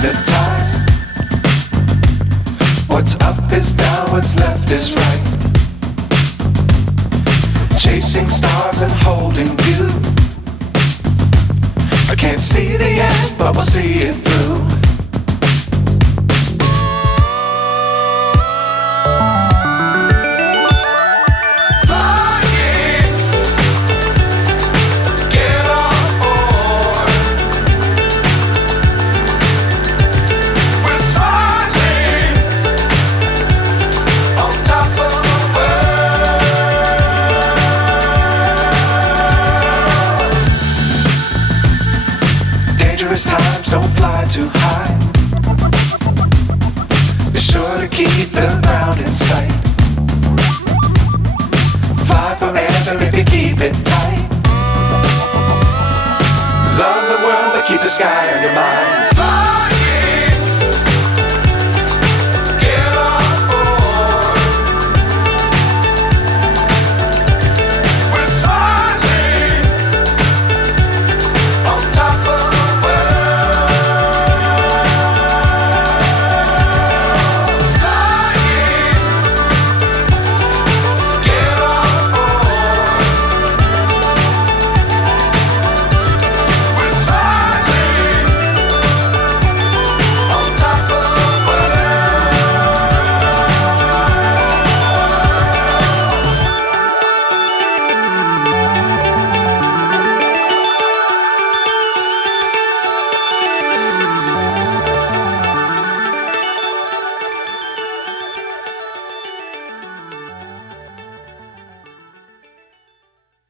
hypnotized. What's up is down, what's left is right. Chasing stars and holding you. I can't see the end, but we'll see it through. Times don't fly too high. Be sure to keep the ground in sight. Fly forever if you keep it tight. Love the world but keep the sky on your mind.